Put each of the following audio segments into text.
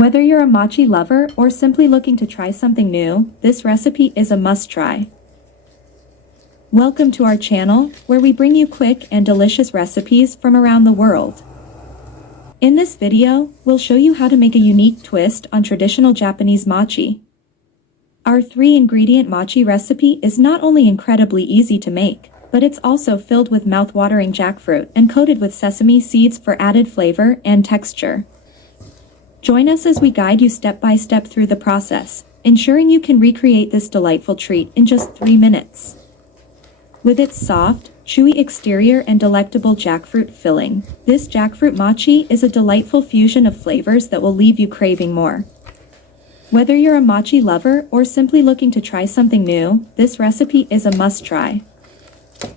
Whether you're a mochi lover or simply looking to try something new, this recipe is a must-try. Welcome to our channel, where we bring you quick and delicious recipes from around the world. In this video, we'll show you how to make a unique twist on traditional Japanese mochi. Our 3-ingredient mochi recipe is not only incredibly easy to make, but it's also filled with mouth-watering jackfruit and coated with sesame seeds for added flavor and texture. Join us as we guide you step by step through the process, ensuring you can recreate this delightful treat in just 3 minutes. With its soft, chewy exterior and delectable jackfruit filling, this jackfruit mochi is a delightful fusion of flavors that will leave you craving more. Whether you're a mochi lover or simply looking to try something new, this recipe is a must-try.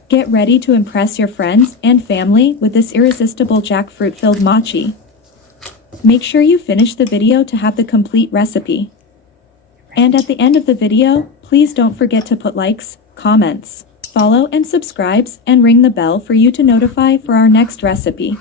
Get ready to impress your friends and family with this irresistible jackfruit-filled mochi. Make sure you finish the video to have the complete recipe. And at the end of the video, please don't forget to put likes, comments, follow and subscribes, and ring the bell for you to notify for our next recipe.